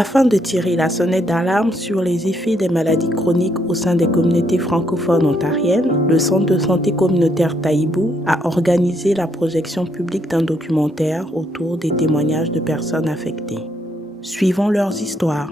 Afin de tirer la sonnette d'alarme sur les effets des maladies chroniques au sein des communautés francophones ontariennes, le Centre de santé communautaire Taïbou a organisé la projection publique d'un documentaire autour des témoignages de personnes affectées. Suivons leurs histoires.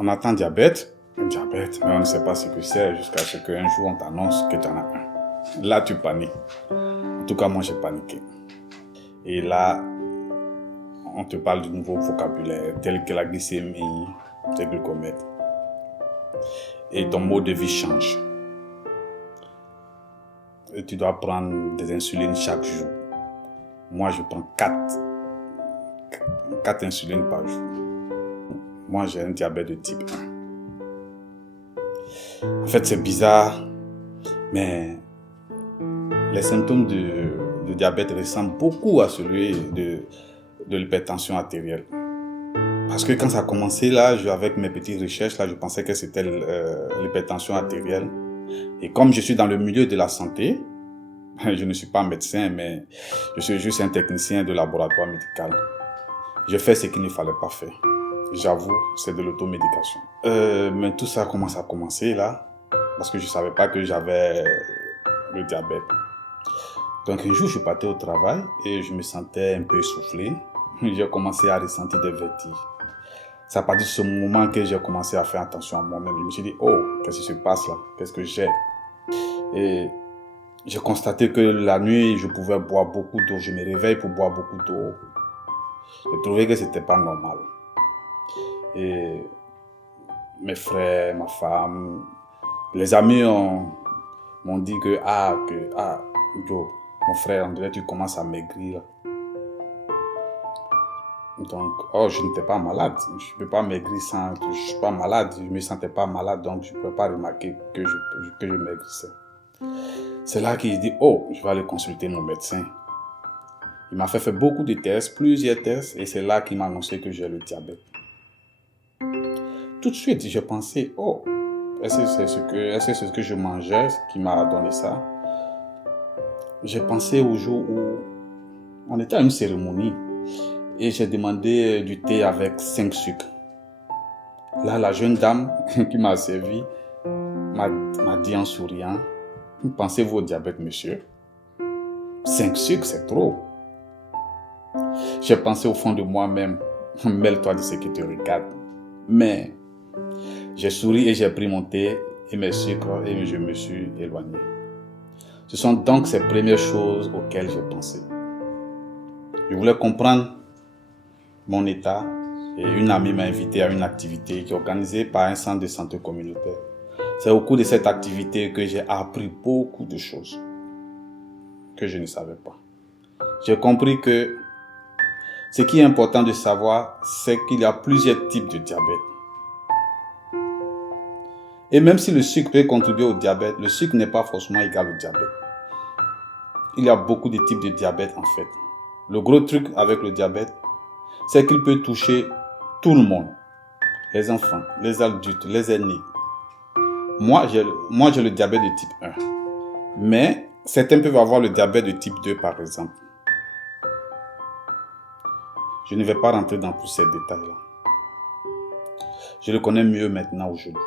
On attend diabète, mais on ne sait pas ce que c'est jusqu'à ce qu'un jour on t'annonce que tu en as un. Là, tu paniques. En tout cas, moi, j'ai paniqué. Et là, on te parle du nouveau vocabulaire, tel que la glycémie, le glucomètre. Et ton mode de vie change. Et tu dois prendre des insulines chaque jour. Moi, je prends 4 insulines par jour. Moi, j'ai un diabète de type 1. En fait, c'est bizarre, mais les symptômes de diabète ressemblent beaucoup à celui de l'hypertension artérielle. Parce que quand ça a commencé, là, avec mes petites recherches, là, je pensais que c'était l'hypertension artérielle. Et comme je suis dans le milieu de la santé, je ne suis pas médecin, mais je suis juste un technicien de laboratoire médical. Je fais ce qu'il ne fallait pas faire. J'avoue, c'est de l'automédication. Mais tout ça commence à commencer là, parce que je ne savais pas que j'avais le diabète. Donc un jour, je partais au travail et je me sentais un peu essoufflé. J'ai commencé à ressentir des vertiges. C'est à partir de ce moment que j'ai commencé à faire attention à moi-même. Je me suis dit, oh, qu'est-ce qui se passe là? Qu'est-ce que j'ai? Et j'ai constaté que la nuit, je pouvais boire beaucoup d'eau. Je me réveille pour boire beaucoup d'eau. J'ai trouvé que ce n'était pas normal. Et mes frères, ma femme, les amis m'ont dit que Joe, mon frère, on dirait que tu commences à maigrir. Donc, je n'étais pas malade. Je ne peux pas maigrir sans... Je ne suis pas malade. Je ne me sentais pas malade, donc je ne peux pas remarquer que je maigrissais. C'est là qu'il dit, je vais aller consulter mon médecin. Il m'a fait beaucoup de tests, plusieurs tests, et c'est là qu'il m'a annoncé que j'ai le diabète. Tout de suite, j'ai pensé, est-ce que c'est ce que je mangeais qui m'a donné ça? J'ai pensé au jour où on était à une cérémonie et j'ai demandé du thé avec 5 sucres. Là, la jeune dame qui m'a servi m'a dit en souriant, pensez-vous au diabète, monsieur? 5 sucres, c'est trop. J'ai pensé au fond de moi-même, mêle-toi de ce qui te regarde. Mais j'ai souri et j'ai pris mon thé et mes sucres et je me suis éloigné. Ce sont donc ces premières choses auxquelles j'ai pensé. Je voulais comprendre mon état et une amie m'a invité à une activité qui est organisée par un centre de santé communautaire. C'est au cours de cette activité que j'ai appris beaucoup de choses que je ne savais pas. J'ai compris que ce qui est important de savoir, c'est qu'il y a plusieurs types de diabète. Et même si le sucre peut contribuer au diabète, le sucre n'est pas forcément égal au diabète. Il y a beaucoup de types de diabète en fait. Le gros truc avec le diabète, c'est qu'il peut toucher tout le monde. Les enfants, les adultes, les aînés. Moi, j'ai le diabète de type 1. Mais certains peuvent avoir le diabète de type 2 par exemple. Je ne vais pas rentrer dans tous ces détails-là. Je le connais mieux maintenant aujourd'hui.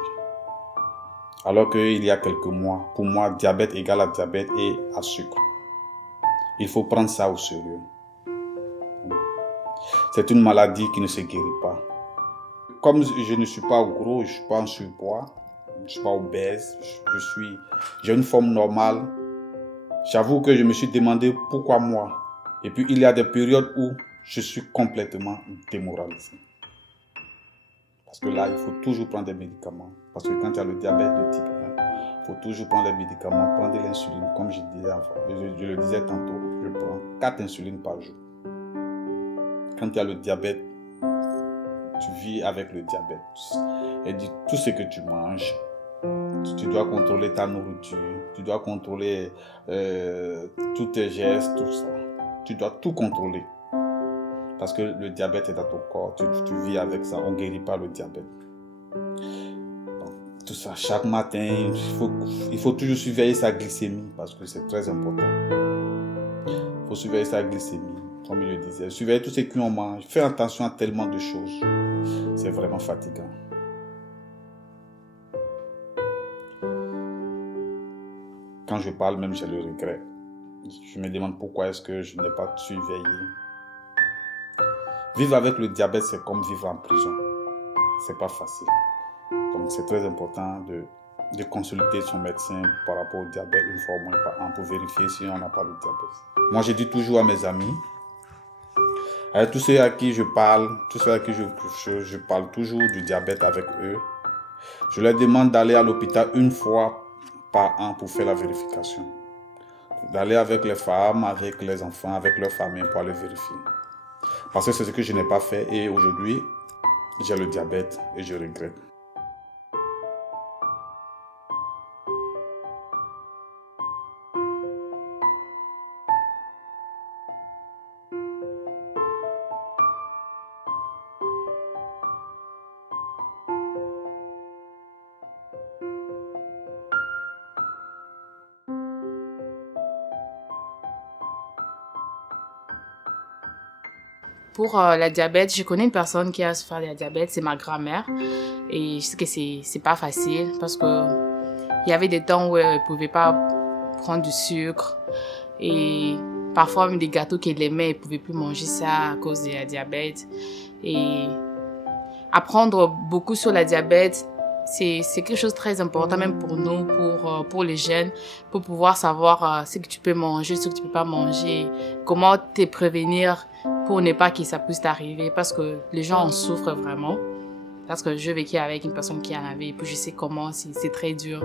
Alors qu'il y a quelques mois, pour moi, diabète égale à diabète et à sucre. Il faut prendre ça au sérieux. C'est une maladie qui ne se guérit pas. Comme je ne suis pas gros, je ne suis pas en surpoids, je ne suis pas obèse, j'ai une forme normale, J'avoue que je me suis demandé pourquoi moi. Et puis, il y a des périodes où je suis complètement démoralisé. Parce que là, il faut toujours prendre des médicaments. Parce que quand tu as le diabète de type 1, il faut toujours prendre des médicaments, prendre de l'insuline. Comme je le disais tantôt, je prends 4 insulines par jour. Quand tu as le diabète, tu vis avec le diabète. Et tout ce que tu manges, tu dois contrôler ta nourriture, tu dois contrôler tous tes gestes, tout ça. Tu dois tout contrôler. Parce que le diabète est dans ton corps, tu vis avec ça, on ne guérit pas le diabète. Donc, tout ça, chaque matin, il faut toujours surveiller sa glycémie parce que c'est très important. Il faut surveiller sa glycémie, comme il le disait. Surveiller tout ce qu'on mange, faire attention à tellement de choses. C'est vraiment fatigant. Quand je parle, même j'ai le regret. Je me demande pourquoi est-ce que je n'ai pas surveillé. Vivre avec le diabète, c'est comme vivre en prison. C'est pas facile. Donc c'est très important de consulter son médecin par rapport au diabète une fois au moins par an pour vérifier si on n'a pas le diabète. Moi, je dis toujours à mes amis, à tous ceux à qui je parle, tous ceux à qui je parle toujours du diabète avec eux, je leur demande d'aller à l'hôpital une fois par an pour faire la vérification. D'aller avec les femmes, avec les enfants, avec leurs familles pour aller vérifier. Parce que c'est ce que je n'ai pas fait et aujourd'hui, j'ai le diabète et je regrette. Pour la diabète, je connais une personne qui a souffert de la diabète, c'est ma grand-mère. Et je sais que c'est pas facile parce que il y avait des temps où elle pouvait pas prendre du sucre. Et parfois même des gâteaux qu'elle aimait, elle pouvait plus manger ça à cause de la diabète. Et apprendre beaucoup sur la diabète, c'est quelque chose de très important même pour nous, pour les jeunes, pour pouvoir savoir ce que tu peux manger, ce que tu peux pas manger, comment te prévenir pour ne pas que ça puisse t'arriver parce que les gens en souffrent vraiment. Parce que je vécu avec une personne qui en avait et puis je sais comment c'est très dur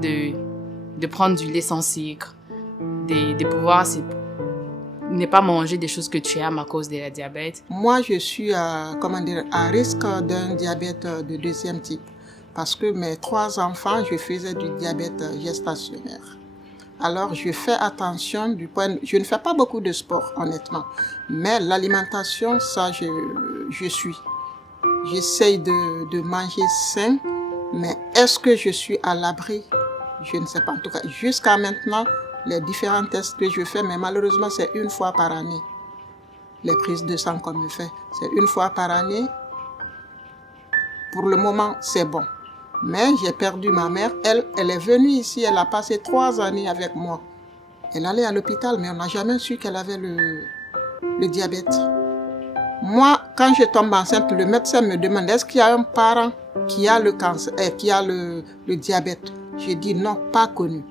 de prendre du lait sans sucre, de pouvoir ne pas manger des choses que tu aimes à cause de la diabète. Moi, je suis à risque d'un diabète de deuxième type. Parce que mes 3 enfants, je faisais du diabète gestationnaire. Alors, je fais attention je ne fais pas beaucoup de sport, honnêtement. Mais l'alimentation, ça, je suis. J'essaye de manger sain, mais est-ce que je suis à l'abri? Je ne sais pas. En tout cas, jusqu'à maintenant, les différents tests que je fais, mais malheureusement, c'est une fois par année. Les prises de sang qu'on me fait, c'est une fois par année. Pour le moment, c'est bon. Mais j'ai perdu ma mère. Elle est venue ici, elle a passé 3 années avec moi. Elle allait à l'hôpital, mais on n'a jamais su qu'elle avait le diabète. Moi, quand je tombe enceinte, le médecin me demande est-ce qu'il y a un parent qui a le cancer, qui a le diabète. J'ai dit non, pas connu.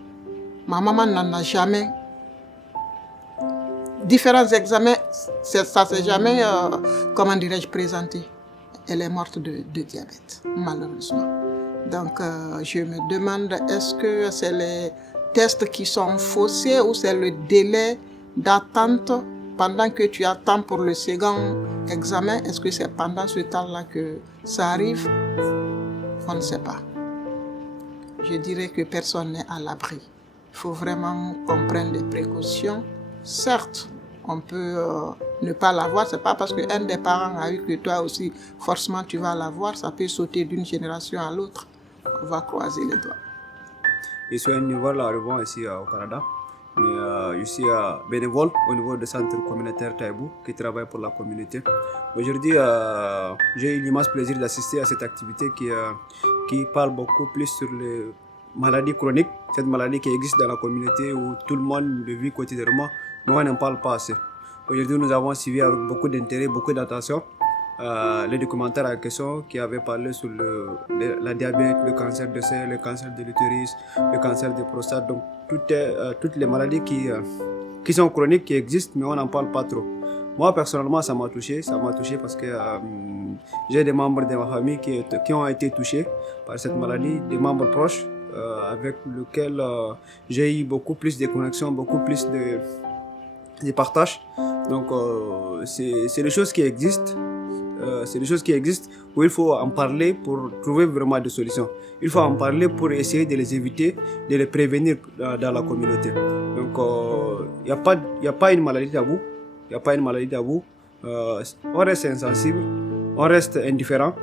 Ma maman n'en a jamais. Différents examens, ça s'est jamais, présenté. Elle est morte de diabète, malheureusement. Donc, je me demande, est-ce que c'est les tests qui sont faussés ou c'est le délai d'attente pendant que tu attends pour le second examen? Est-ce que c'est pendant ce temps-là que ça arrive? On ne sait pas. Je dirais que personne n'est à l'abri. Il faut vraiment qu'on prenne des précautions. Certes, on peut ne pas l'avoir. C'est pas parce qu'un des parents a eu que toi aussi, forcément tu vas l'avoir. Ça peut sauter d'une génération à l'autre. On va croiser les doigts. Je suis un nouvel arrivant ici au Canada. Mais je suis bénévole au niveau du centre communautaire Taïbou qui travaille pour la communauté. Aujourd'hui, j'ai eu l'immense plaisir d'assister à cette activité qui parle beaucoup plus sur les maladies chroniques. Cette maladie qui existe dans la communauté où tout le monde le vit quotidiennement, mais on n'en parle pas assez. Aujourd'hui, nous avons suivi avec beaucoup d'intérêt, beaucoup d'attention les documentaires en question qui avaient parlé sur la diabète, le cancer de sein, le cancer de l'utérus, le cancer de prostate, donc toutes les maladies qui sont chroniques, qui existent, mais on n'en parle pas trop. Moi, personnellement, ça m'a touché parce que j'ai des membres de ma famille qui ont été touchés par cette maladie, des membres proches avec lesquels j'ai eu beaucoup plus de connexions, beaucoup plus de partage. Donc, c'est des choses qui existent. C'est des choses qui existent où il faut en parler pour trouver vraiment des solutions. Il faut en parler pour essayer de les éviter, de les prévenir dans la communauté. Donc, il n'y a pas une maladie tabou. Il n'y a pas une maladie tabou. On reste insensible, on reste indifférent.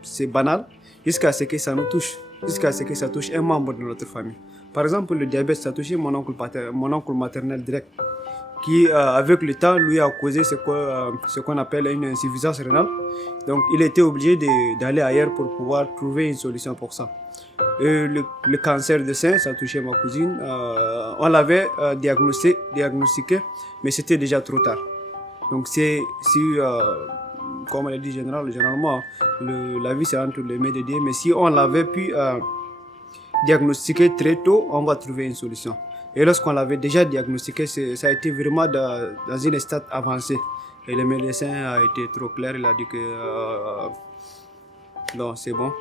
C'est banal jusqu'à ce que ça nous touche, jusqu'à ce que ça touche un membre de notre famille. Par exemple, le diabète, ça a touché mon oncle maternel direct, qui, avec le temps, lui a causé ce qu'on appelle une insuffisance rénale. Donc, il était obligé d'aller ailleurs pour pouvoir trouver une solution pour ça. Et le cancer de sein, ça a touché ma cousine. On l'avait diagnostiqué, mais c'était déjà trop tard. Donc, comme on l'a dit généralement, la vie c'est entre les mains de Dieu, mais si on l'avait pu diagnostiquer très tôt, on va trouver une solution. Et lorsqu'on l'avait déjà diagnostiqué, ça a été vraiment dans une stade avancée. Et le médecin a été trop clair, il a dit que non, c'est bon,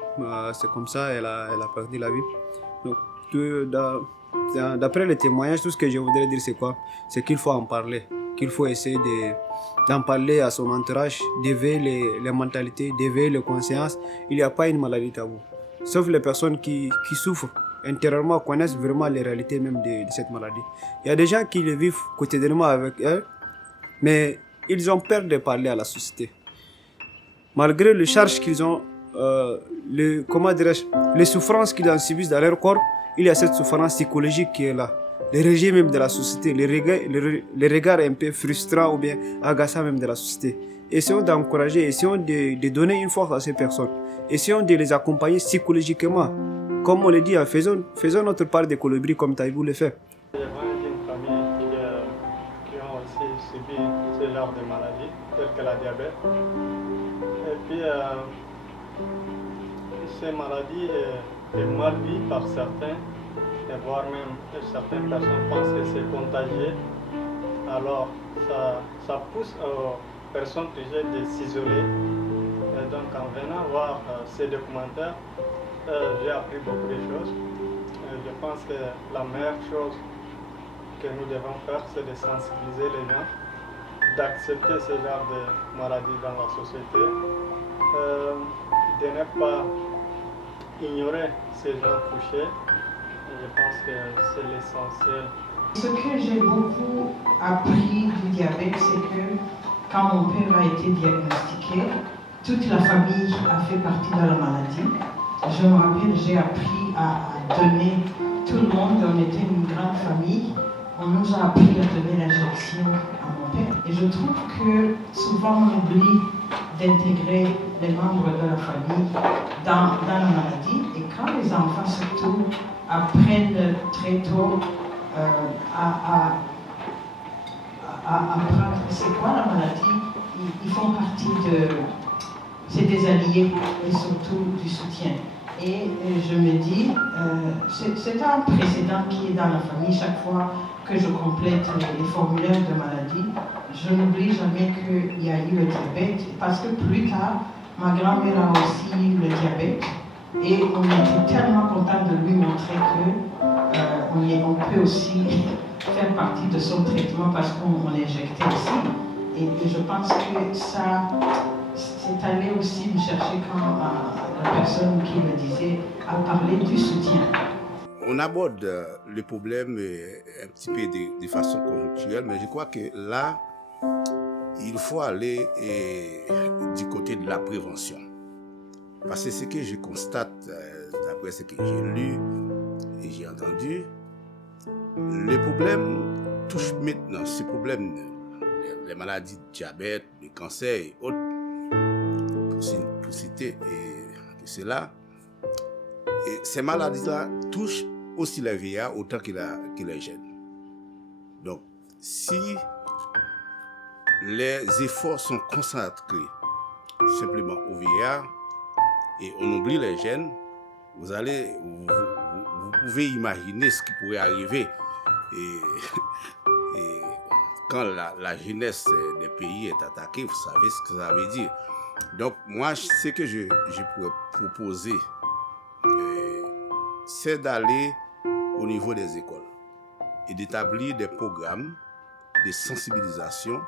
c'est comme ça, elle a perdu la vie. Donc, d'après les témoignages, tout ce que je voudrais dire, c'est quoi? C'est qu'il faut en parler, qu'il faut essayer d'en parler à son entourage, d'éveiller les mentalités, d'éveiller les consciences. Il n'y a pas une maladie tabou. Sauf les personnes qui souffrent intérieurement, connaissent vraiment les réalités même de cette maladie. Il y a des gens qui le vivent quotidiennement avec eux, mais ils ont peur de parler à la société. Malgré les charges qu'ils ont, les souffrances qu'ils en subissent dans leur corps, il y a cette souffrance psychologique qui est là. Les rejets même de la société, les regards un peu frustrants ou bien agaçants même de la société. Essayons d'encourager, essayons de donner une force à ces personnes. Essayons de les accompagner psychologiquement. Comme on le dit, faisons notre part de colibri comme Taïbou le fait. Il y a une famille qui ont aussi subi ce genre de maladies, telles que la diabète. Et puis, ces maladies est mal vues par certains, et voire même certaines personnes pensent que c'est contagieux. Alors, ça pousse aux personnes touchées de s'isoler. Et donc, en venant voir ces documentaires, j'ai appris beaucoup de choses. Je pense que la meilleure chose que nous devons faire, c'est de sensibiliser les gens, d'accepter ce genre de maladies dans la société, de ne pas ignorer ces gens touchés. Je pense que c'est l'essentiel. Ce que j'ai beaucoup appris du diabète, c'est que quand mon père a été diagnostiqué, toute la famille a fait partie de la maladie. Je me rappelle, j'ai appris à donner tout le monde, on était une grande famille, on nous a appris à donner l'injection à mon père. Et je trouve que souvent on oublie d'intégrer les membres de la famille dans la maladie. Et quand les enfants surtout apprennent très tôt à apprendre c'est quoi la maladie, ils font partie c'est des alliés et surtout du soutien. Et je me dis, c'est un précédent qui est dans la famille. Chaque fois que je complète les formulaires de maladie, je n'oublie jamais qu'il y a eu le diabète. Parce que plus tard, ma grand-mère a aussi eu le diabète. Et on était tellement contents de lui montrer qu'on peut aussi faire partie de son traitement parce qu'on l'injectait aussi. Et je pense que ça, c'est allé aussi me chercher quand la personne qui me disait a parlé du soutien. On aborde le problème un petit peu de façon conjoncturelle, mais je crois que là, il faut aller du côté de la prévention. Parce que ce que je constate, d'après ce que j'ai lu et j'ai entendu, le problème touche maintenant, ce problème, les maladies de diabète, le cancer et autres, pour citer que cela, et ces maladies-là touchent aussi les vieillards autant que les jeunes. Donc, si les efforts sont concentrés simplement aux vieillards et on oublie les jeunes, vous pouvez imaginer ce qui pourrait arriver. Et quand la jeunesse des pays est attaquée, vous savez ce que ça veut dire. Donc moi, ce que je pourrais proposer, c'est d'aller au niveau des écoles et d'établir des programmes de sensibilisation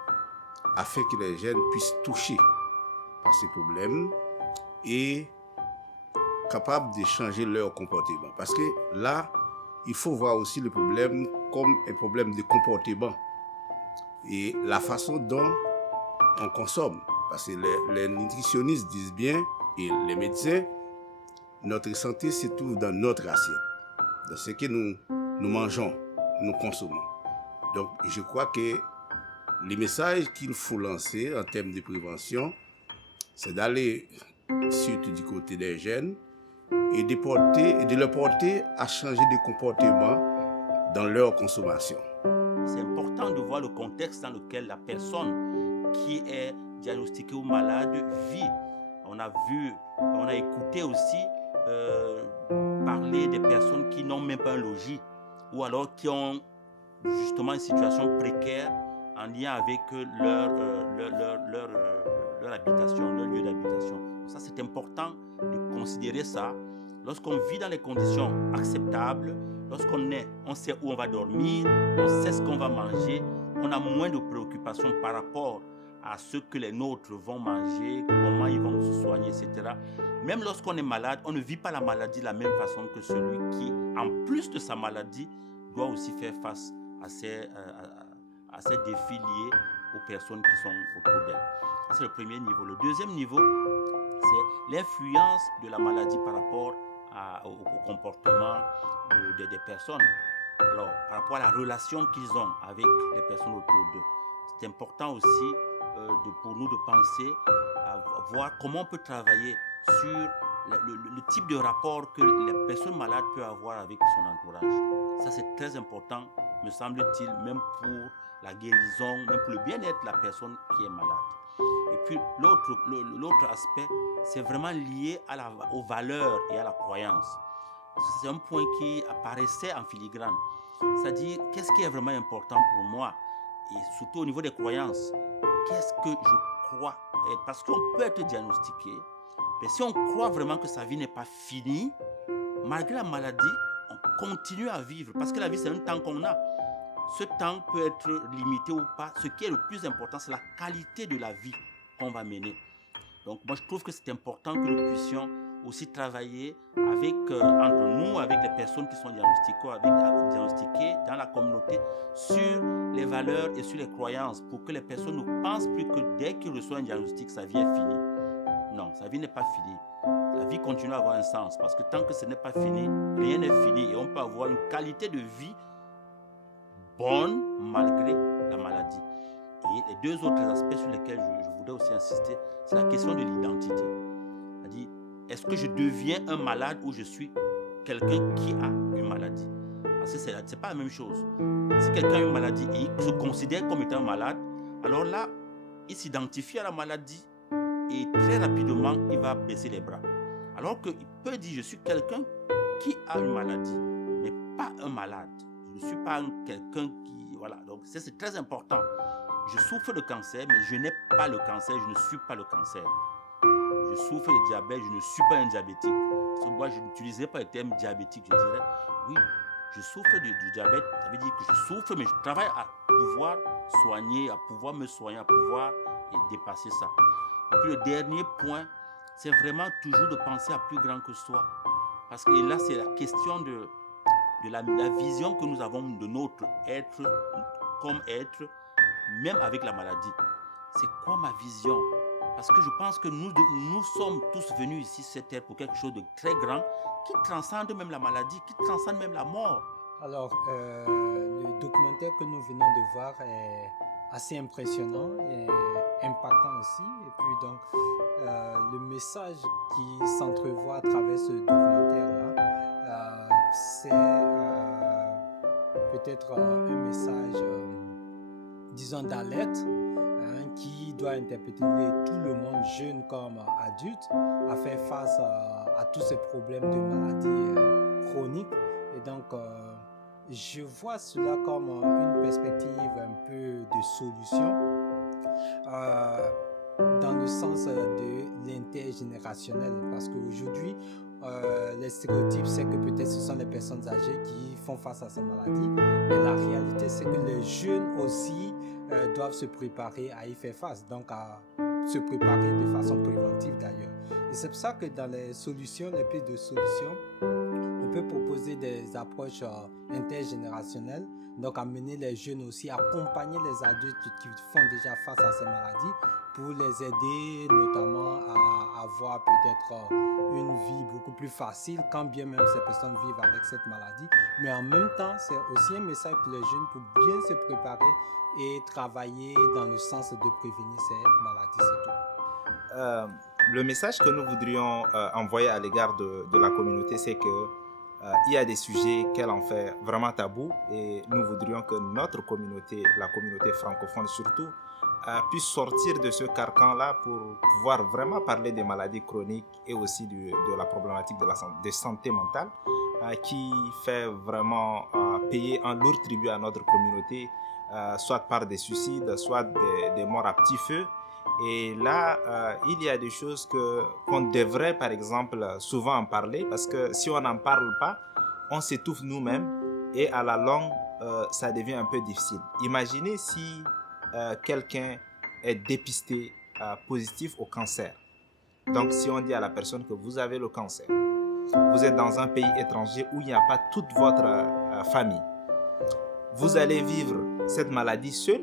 afin que les jeunes puissent toucher par ces problèmes et capables de changer leur comportement. Parce que là, il faut voir aussi le problème comme un problème de comportement et la façon dont on consomme. Parce que les nutritionnistes disent bien, et les médecins, notre santé se trouve dans notre assiette, dans ce que nous mangeons, nous consommons. Donc, je crois que les messages qu'il faut lancer en termes de prévention, c'est d'aller surtout du côté des jeunes et de les porter à changer de comportement dans leur consommation. C'est important de voir le contexte dans lequel la personne qui est diagnostiquée ou malade vit. On a écouté aussi parler des personnes qui n'ont même pas un logis ou alors qui ont justement une situation précaire en lien avec leur habitation, leur lieu d'habitation. Donc ça, c'est important de considérer ça. Lorsqu'on vit dans les conditions acceptables, on sait où on va dormir, on sait ce qu'on va manger, on a moins de préoccupations par rapport à ce que les nôtres vont manger, comment ils vont se soigner, etc. Même lorsqu'on est malade, on ne vit pas la maladie de la même façon que celui qui, en plus de sa maladie, doit aussi faire face à ces défis liés aux personnes qui sont autour d'elle. Ça, c'est le premier niveau. Le deuxième niveau, c'est l'influence de la maladie par rapport au comportement des personnes. Alors, par rapport à la relation qu'ils ont avec les personnes autour d'eux. C'est important aussi pour nous de penser à voir comment on peut travailler sur le type de rapport que la personne malade peut avoir avec son entourage. Ça, c'est très important, me semble-t-il, même pour la guérison, même pour le bien-être de la personne qui est malade. Et puis, l'autre aspect, c'est vraiment lié aux valeurs et à la croyance. C'est un point qui apparaissait en filigrane. C'est-à-dire, qu'est-ce qui est vraiment important pour moi? Et surtout au niveau des croyances, qu'est-ce que je crois être? Parce qu'on peut être diagnostiqué, mais si on croit vraiment que sa vie n'est pas finie, malgré la maladie, on continue à vivre. Parce que la vie, c'est un temps qu'on a. Ce temps peut être limité ou pas. Ce qui est le plus important, c'est la qualité de la vie qu'on va mener. Donc, moi, je trouve que c'est important que nous puissions aussi travailler entre nous, avec les personnes qui sont diagnostiquées dans la communauté, sur les valeurs et sur les croyances, pour que les personnes ne pensent plus que dès qu'ils reçoivent un diagnostic, sa vie est finie. Non, sa vie n'est pas finie. La vie continue à avoir un sens, parce que tant que ce n'est pas fini, rien n'est fini, et on peut avoir une qualité de vie bonne malgré la maladie. Et les deux autres aspects sur lesquels je voudrais aussi insister, c'est la question de l'identité. C'est-à-dire, est-ce que je deviens un malade ou je suis quelqu'un qui a une maladie? Parce que c'est pas la même chose. Si quelqu'un a une maladie et il se considère comme étant malade, alors là, il s'identifie à la maladie et très rapidement, il va baisser les bras. Alors qu'il peut dire, je suis quelqu'un qui a une maladie, mais pas un malade. Je ne suis pas quelqu'un qui... Voilà, donc c'est très important. Je souffre de cancer, mais je n'ai pas le cancer, je ne suis pas le cancer. Je souffre de diabète, je ne suis pas un diabétique. Moi, je n'utiliserai pas le terme diabétique, je dirais, oui, je souffre du diabète, ça veut dire que je souffre, mais je travaille à pouvoir soigner, à pouvoir me soigner, à pouvoir dépasser ça. Et puis le dernier point, c'est vraiment toujours de penser à plus grand que soi. Parce que là, c'est la question de la vision que nous avons de notre être comme être, même avec la maladie. C'est quoi ma vision? Parce que je pense que nous sommes tous venus ici sur cette terre pour quelque chose de très grand, qui transcende même la maladie, qui transcende même la mort. Alors, le documentaire que nous venons de voir est assez impressionnant et impactant aussi. Et puis donc, le message qui s'entrevoit à travers ce documentaire-là, c'est peut-être un message, disons, d'alerte, qui doit interpeller tout le monde, jeunes comme adultes, à faire face à tous ces problèmes de maladies chroniques. Et donc, je vois cela comme une perspective un peu de solution dans le sens de l'intergénérationnel, parce qu'aujourd'hui, les stéréotypes, c'est que peut-être ce sont les personnes âgées qui font face à ces maladies, mais la réalité, c'est que les jeunes aussi doivent se préparer à y faire face, donc à se préparer de façon préventive d'ailleurs. Et c'est pour ça que dans les solutions, les pistes de solutions, on peut proposer des approches intergénérationnelles, donc amener les jeunes aussi, accompagner les adultes qui font déjà face à ces maladies pour les aider notamment à avoir peut-être une vie beaucoup plus facile quand bien même ces personnes vivent avec cette maladie. Mais en même temps, c'est aussi un message pour les jeunes pour bien se préparer et travailler dans le sens de prévenir ces maladies, c'est tout. Le message que nous voudrions envoyer à l'égard de la communauté, c'est que il y a des sujets qu'elle en fait vraiment tabou, et nous voudrions que notre communauté, la communauté francophone surtout, puisse sortir de ce carcan-là pour pouvoir vraiment parler des maladies chroniques et aussi de la problématique de santé mentale qui fait vraiment payer un lourd tribut à notre communauté, soit par des suicides, soit des morts à petit feu. Et là, il y a des choses qu'on devrait, par exemple, souvent en parler, parce que si on n'en parle pas, on s'étouffe nous-mêmes et à la longue, ça devient un peu difficile. Imaginez si quelqu'un est dépisté positif au cancer. Donc, si on dit à la personne que vous avez le cancer, vous êtes dans un pays étranger où il n'y a pas toute votre famille, vous allez vivre cette maladie seul,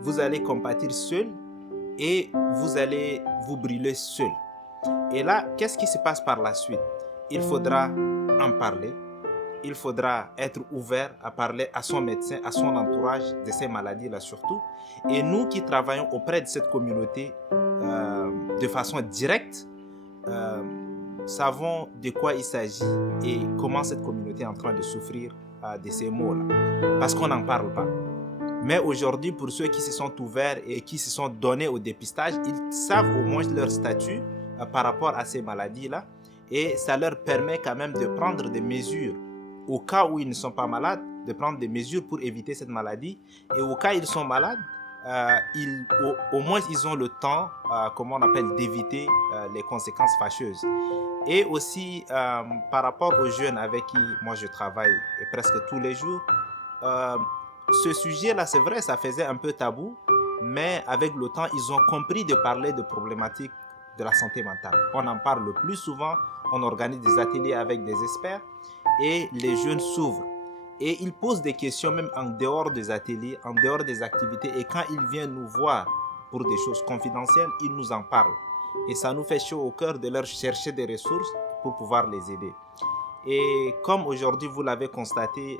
vous allez compatir seul, et vous allez vous brûler seul. Et là, qu'est-ce qui se passe par la suite? Il faudra en parler. Il faudra être ouvert à parler à son médecin, à son entourage de ces maladies-là surtout. Et nous qui travaillons auprès de cette communauté de façon directe, savons de quoi il s'agit et comment cette communauté est en train de souffrir de ces maux-là. Parce qu'on n'en parle pas. Mais aujourd'hui, pour ceux qui se sont ouverts et qui se sont donnés au dépistage, ils savent au moins leur statut par rapport à ces maladies-là. Et ça leur permet quand même de prendre des mesures au cas où ils ne sont pas malades, de prendre des mesures pour éviter cette maladie. Et au cas où ils sont malades, au moins ils ont le temps, comment on appelle, d'éviter les conséquences fâcheuses. Et aussi, par rapport aux jeunes avec qui moi je travaille presque tous les jours, ce sujet-là, c'est vrai, ça faisait un peu tabou, mais avec le temps, ils ont compris de parler de problématiques de la santé mentale. On en parle le plus souvent, on organise des ateliers avec des experts et les jeunes s'ouvrent. Et ils posent des questions même en dehors des ateliers, en dehors des activités. Et quand ils viennent nous voir pour des choses confidentielles, ils nous en parlent. Et ça nous fait chaud au cœur de leur chercher des ressources pour pouvoir les aider. Et comme aujourd'hui, vous l'avez constaté,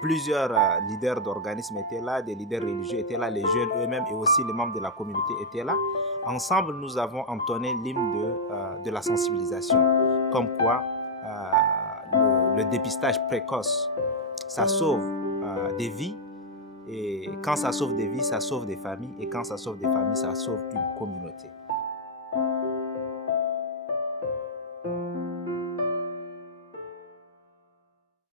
plusieurs leaders d'organismes étaient là, des leaders religieux étaient là, les jeunes eux-mêmes et aussi les membres de la communauté étaient là. Ensemble, nous avons entonné l'hymne de la sensibilisation, comme quoi le dépistage précoce, ça sauve des vies, et quand ça sauve des vies, ça sauve des familles, et quand ça sauve des familles, ça sauve une communauté.